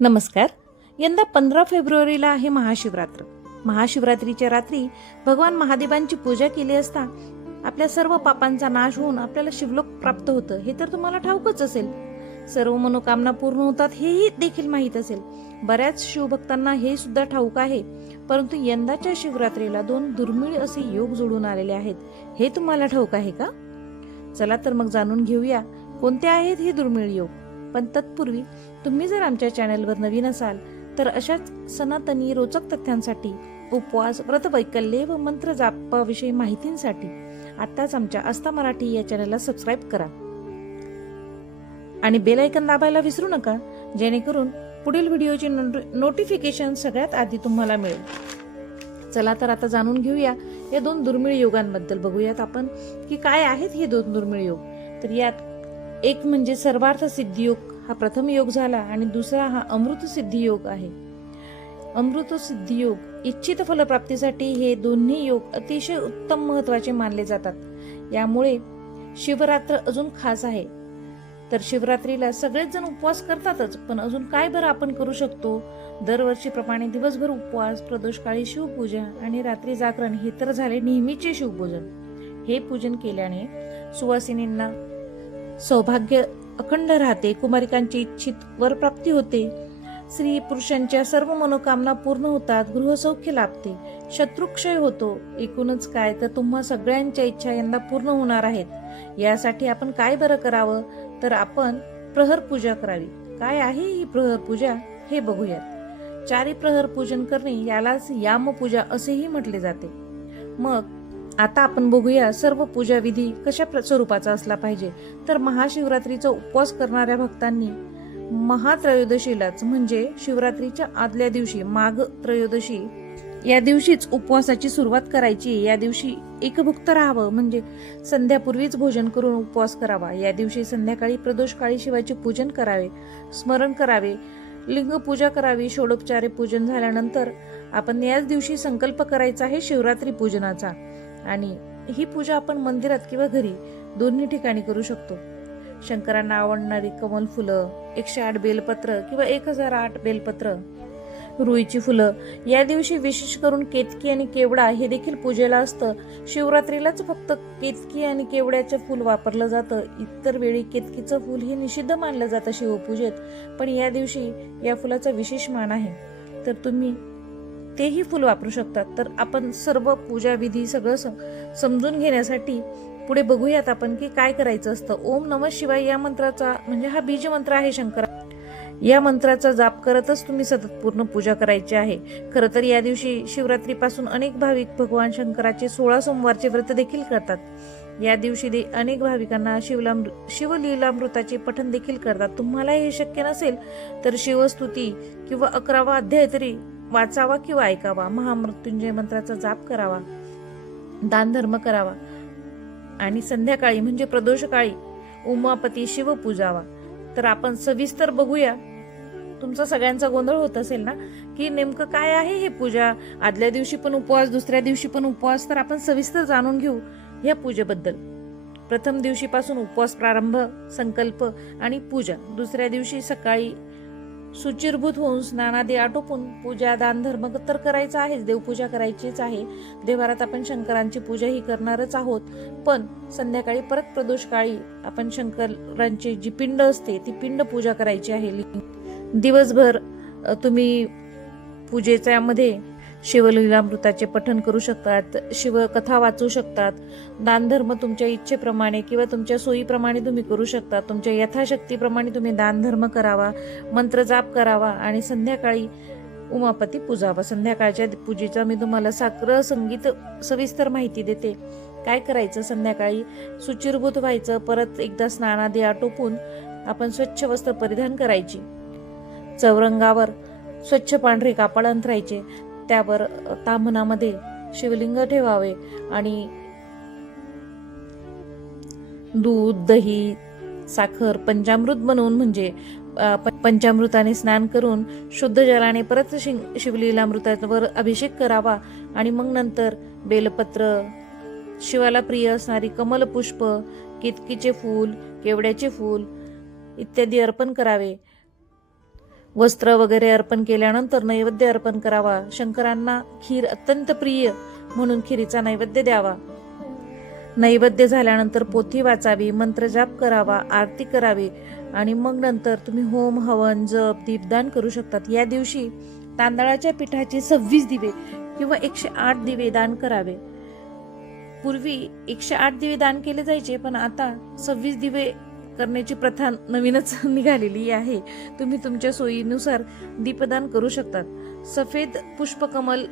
नमस्कार. यंदा 15 फेब्रुवारीला आहे महाशिवरात्र. महाशिवरात्रीच्या रात्री भगवान महादेवांची पूजा केली असता आपल्या सर्व पापांचा नाश होऊन आपल्याला शिवलोक प्राप्त होतं, हे तर तुम्हाला ठाऊकच असेल. सर्व मनोकामना पूर्ण होतात हेही देखील माहीत असेल. बऱ्याच शिवभक्तांना हे सुद्धा ठाऊक आहे. परंतु यंदाच्या शिवरात्रीला 2 दुर्मिळ असे योग जोडून आलेले आहेत, हे तुम्हाला ठाऊक आहे का? चला तर मग जाणून घेऊया कोणते आहेत हे दुर्मिळ योग. पण तत्पूर्वी तुम्ही जर आमच्या चॅनलवर नवीन असाल तर अशाच सनातनी रोचक तथ्यांसाठी, उपवास, व्रतवैकल्ये व मंत्र जापाविषयी माहितींसाठी आताच आमच्या आस्था मराठी या चॅनलला सबस्क्राईब करा आणि बेल आयकॉन दाबायला विसरू नका, जेणेकरून पुढील व्हिडिओची नोटिफिकेशन सगळ्यात आधी तुम्हाला मिळेल. चला तर आता जाणून घेऊया या 2 दुर्मिळ योगांबद्दल. बघूयात आपण की काय आहेत हे 2 दुर्मिळ योग. तर यात एक म्हणजे सर्वार्थ सिद्धी योग हा प्रथम योग झाला आणि दुसरा हा अमृत सिद्धी योग आहे. अमृत सिद्धी योग इच्छित फलप्राप्तीसाठी हे दोन्ही योग अतिशय उत्तम महत्वाचे मानले जातात. यामुळे शिवरात्र अजून खास आहे. तर शिवरात्रीला सगळेच जण उपवास करतातच, पण अजून काय बरं आपण करू शकतो? दरवर्षीप्रमाणे दिवसभर उपवास, प्रदोषकाळी शिवपूजा आणि रात्री जागरण हे तर झाले नेहमीचे शिवपूजन. हे पूजन केल्याने सुवासिनींना सौभाग्य अखंड राहते, कुमारिकांची इच्छित वरप्राप्ती होते, स्त्री पुरुषांच्या सर्व मनोकामना पूर्ण होतात, गृहसौख्य लाभते, शत्रुक्षय होतो. एकूणच काय तर तुम्हा सगळ्यांच्या इच्छा यंदा पूर्ण होणार आहेत. यासाठी आपण काय बरं करावं? तर आपण प्रहर पूजा करावी. काय आहे ही प्रहर पूजा हे बघूयात. 4 प्रहर पूजन करणे यालाच याम पूजा असेही म्हटले जाते. मग आता आपण बघूया सर्व पूजा विधी कशा स्वरूपाचा असला पाहिजे. तर महाशिवरात्रीचा उपवास करणाऱ्या भक्तांनी महात्रयोदशीलाच म्हणजे शिवरात्रीच्या आदल्या दिवशी माघ त्रयोदशी या दिवशीच उपवासाची सुरुवात करायची. या दिवशी एकभुक्त राहावं, म्हणजे संध्यापूर्वीच भोजन करून उपवास करावा. या दिवशी संध्याकाळी प्रदोषकाळी शिवाचे पूजन करावे, स्मरण करावे, लिंग पूजा करावी. षोडोपचारे पूजन झाल्यानंतर आपण याच दिवशी संकल्प करायचा आहे शिवरात्री पूजनाचा. आणि ही पूजा आपण मंदिरात किंवा घरी दोन्ही ठिकाणी करू शकतो. शंकरांना आवडणारी कमल फुलं, 108 बेलपत्र किंवा 1008 बेलपत्र, रुईची फुलं, या दिवशी विशेष करून केतकी आणि केवडा हे देखील पूजेला असतं. शिवरात्रीलाच फक्त केतकी आणि केवड्याचं फूल वापरलं जातं. इतर वेळी केतकीचं फूल हे निषिद्ध मानलं जातं शिवपूजेत, पण या दिवशी या फुलाचा विशेष मान आहे, तर तुम्ही तेही फुल वापरू शकतात. तर आपण सर्व पूजा विधी सगळं समजून घेण्यासाठी पुढे बघूयात आपण की काय करायचं असतं. ओम नमः शिवाय या मंत्राचा म्हणजे हा बीज मंत्र आहे शंकरा. या मंत्राचा जाप करतच तुम्ही सतत पूर्ण पूजा करायची आहे. खरं तर या दिवशी शिवरात्रीपासून अनेक भाविक भगवान शंकराचे 16 सोमवारचे व्रत देखील करतात. या दिवशी अनेक भाविकांना शिवलीलामृताचे पठण देखील करतात. तुम्हाला हे शक्य नसेल तर शिवस्तुती किंवा 11वा अध्याय तरी वाचावा किंवा ऐकावा. महामृत्युंजय मंत्राचा जाप करावा, दान धर्म करावा आणि संध्याकाळी म्हणजे प्रदोषकाळी उमापती शिव पूजावा. तर आपण सविस्तर बघूया. तुमचा सगळ्यांचा गोंधळ होत असेल ना की नेमकं काय आहे हे पूजा, आदल्या दिवशी पण उपवास, दुसऱ्या दिवशी पण उपवास. तर आपण सविस्तर जाणून घेऊ या पूजेबद्दल. प्रथम दिवशीपासून उपवास प्रारंभ, संकल्प आणि पूजा. दुसऱ्या दिवशी सकाळी शुचिर्भूत होऊन स्नानादी आटोपून पूजा, दान धर्म तर करायचा आहे, देवपूजा करायचीच आहे. देवारात आपण शंकरांची पूजा ही करणारच आहोत. पण संध्याकाळी परत प्रदोषकाळी आपण शंकरांची जी पिंड असते ती पिंड पूजा करायची आहे. दिवसभर तुम्ही पूजेच्या मध्ये शिवलीलामृताचे पठण करू शकतात, शिवकथा वाचू शकतात, दानधर्म तुमच्या इच्छेप्रमाणे किंवा तुमच्या सोयीप्रमाणे तुम्ही करू शकता. तुमच्या यथाशक्तीप्रमाणे तुम्ही दानधर्म करावा, मंत्र जाप करावा आणि संध्याकाळी उमापती पूजावा. संध्याकाळच्या पूजेचा मी तुम्हाला साग्र संगीत सविस्तर माहिती देते. काय करायचं? संध्याकाळी शुचिर्भूत व्हायचं, परत एकदा स्नानादी आटोपून आपण स्वच्छ वस्त्र परिधान करायची, चौरंगावर स्वच्छ पांढरे कापड अंथरायचे, त्यावर ताम्हनामध्ये शिवलिंग ठेवावे आणि दूध, दही, साखर, पंचामृत बनवून म्हणजे पंचामृताने स्नान करून शुद्ध जलाने परत शिवलीलामृतावर अभिषेक करावा. आणि मग नंतर बेलपत्र, शिवाला प्रिय असणारी कमल पुष्प, केतकीचे फूल, केवड्याचे फूल इत्यादी अर्पण करावे. वस्त्र वगैरे अर्पण केल्यानंतर नैवेद्य अर्पण करावा. शंकरांना खीर अत्यंत प्रिय म्हणून खिरीचा नैवेद्य द्यावा. नैवेद्य झाल्यानंतर पोथी वाचावी, मंत्रजाप करावा, आरती करावी आणि मग नंतर तुम्ही होम, हवन, जप, दीपदान करू शकतात. या दिवशी तांदळाच्या पिठाचे 26 दिवे किंवा 108 दिवे दान करावे. पूर्वी 108 दिवे दान केले जायचे, पण आता 26 दिवे करण्याची प्रथा नवीनच निघालेली आहे. तुम्ही तुमच्या सोयीनुसार दीपदान करू शकतात. सफेद पुष्पकमल,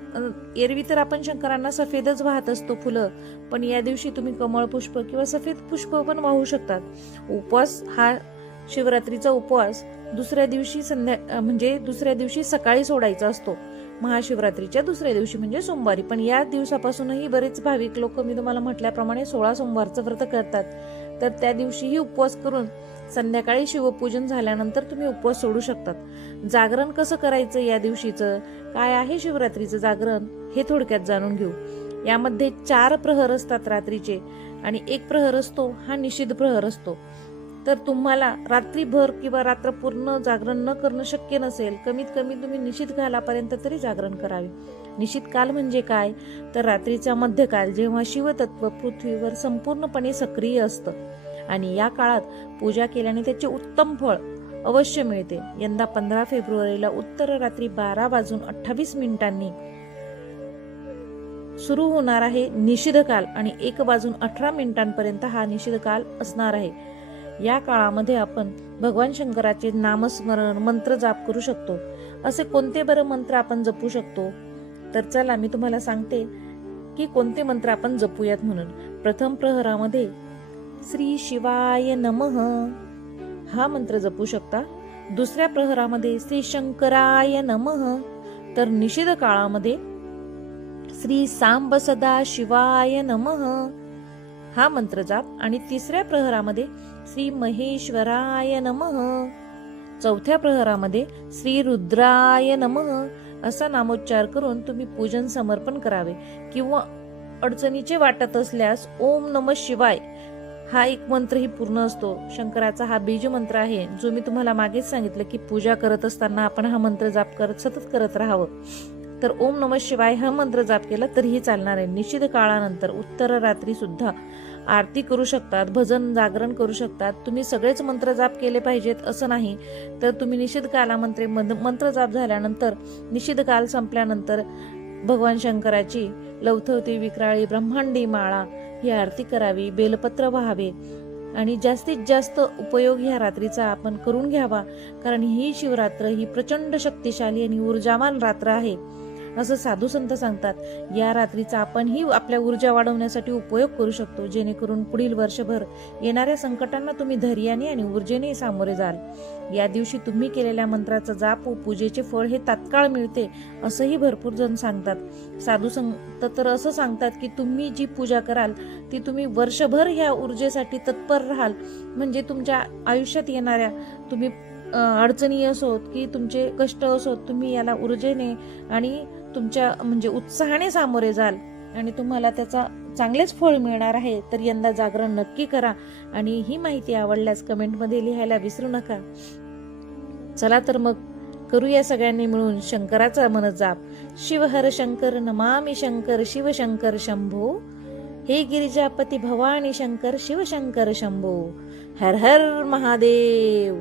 एरवी तर आपण शंकरांना सफेदच वाहत असतो फुलं, पण या दिवशी तुम्ही कमळ पुष्प किंवा सफेद पुष्प पण वाहू शकतात. उपवास हा शिवरात्रीचा उपवास दुसऱ्या दिवशी सकाळी सोडायचा असतो. महाशिवरात्रीच्या दुसऱ्या दिवशी म्हणजे सोमवारी. पण या दिवसापासूनही बरेच भाविक लोक, मी तुम्हाला म्हटल्याप्रमाणे 16 सोमवारचं व्रत करतात. तर त्या दिवशीही उपवास करून संध्याकाळी शिवपूजन झाल्यानंतर तुम्ही उपवास सोडू शकतात. जागरण कसं करायचं, या दिवशीचं काय आहे शिवरात्रीचं जागरण हे थोडक्यात जाणून घेऊ. यामध्ये 4 प्रहर असतात रात्रीचे आणि 1 प्रहर असतो हा निषिद्ध प्रहर असतो. तर तुम्हाला रात्रीभर किंवा रात्र पूर्ण जागरण न करणं शक्य नसेल, कमीत कमी तुम्ही निशित कालापर्यंत तरी जागरण करावे. निशित काल म्हणजे काय, तर रात्रीचा मध्यकाल, जेव्हा शिवतत्व पृथ्वीवर संपूर्णपणे सक्रिय असतं आणि या काळात पूजा केल्याने त्याचे उत्तम फळ अवश्य मिळते. यंदा 15 फेब्रुवारीला उत्तर रात्री 12:28 सुरू होणार आहे निषिद्ध काल आणि 1:18 हा निषिद्ध काल असणार आहे. या काळामध्ये आपण भगवान शंकराचे नामस्मरण, मंत्र जाप करू शकतो. असे कोणते बरं मंत्र आपण जपू शकतो, तर चला मी तुम्हाला सांगते की कोणते मंत्र आपण जपूयात म्हणून. प्रथम प्रहरामध्ये श्री शिवाय नमः हा मंत्र जपू शकता. दुसऱ्या प्रहरामध्ये श्री शंकराय नमः, तर निषिद्ध काळामध्ये श्री सांब सदा शिवाय नमः हा मंत्र जाप. आणि तिसऱ्या प्रहरामध्ये श्री महेश्वराय नमः, चौथ्या प्रहरामध्ये श्री रुद्राय नमः असा नामोच्चार करून तुम्ही पूजन समर्पण करावे. किंवा अडचणीचे वाटत असल्यास ओम नमः शिवाय हा एक मंत्रही पूर्ण असतो. शंकराचा हा बीज मंत्र आहे, जो मी तुम्हाला मागेच सांगितलं की पूजा करत असताना आपण हा मंत्र जाप सतत करत राहावं. तर ओम नमः शिवाय हा मंत्र जाप केला तरीही चालणार आहे. निषिद्ध काळानंतर उत्तर रात्री सुद्धा आरती करू शकतात, भजन जागरण करू शकतात. तुम्ही सगळेच मंत्र जाप केले पाहिजेत असं नाही. तर तुम्ही निषिद्ध कालामध्ये मंत्र जाप झाल्यानंतर, निषिद्ध काल संपल्यानंतर भगवान शंकराची लवथवती विक्राळी ब्रह्मांडी माळा ही आरती करावी, बेलपत्र व्हावे आणि जास्तीत जास्त उपयोग ह्या रात्रीचा आपण करून घ्यावा. कारण ही शिवरात्र ही प्रचंड शक्तिशाली आणि ऊर्जावान रात्र आहे असं साधू संत सांगतात. या रात्रीचा आपण ही आपल्या ऊर्जा वाढवण्यासाठी उपयोग करू शकतो, जेणेकरून पुढील वर्षभर येणाऱ्या संकटांना तुम्ही धैर्याने आणि ऊर्जेने सामोरे जाल. या दिवशी तुम्ही केलेल्या मंत्राचा जाप व पूजेचे फळ हे तात्काळ मिळते असंही भरपूर जण सांगतात. साधू संत तर असं सांगतात की तुम्ही जी पूजा कराल ती तुम्ही वर्षभर ह्या ऊर्जेसाठी तत्पर राहाल. म्हणजे तुमच्या आयुष्यात येणाऱ्या तुम्ही अडचणी असोत की तुमचे कष्ट असोत, तुम्ही याला ऊर्जेने आणि तुमच्या म्हणजे उत्साहाने सामोरे जाल आणि तुम्हाला त्याचा चांगलेच फळ मिळणार आहे. तर यंदा जागरण नक्की करा आणि ही माहिती आवडल्यास कमेंटमध्ये लिहायला विसरू नका. चला तर मग करूया सगळ्यांनी मिळून शंकराचा मन जाप. शिव हर शंकर नमामि शंकर, शिव शंकर शंभो. हे गिरिजापती भवानी शंकर, शिव शंकर शंभो. हर हर महादेव.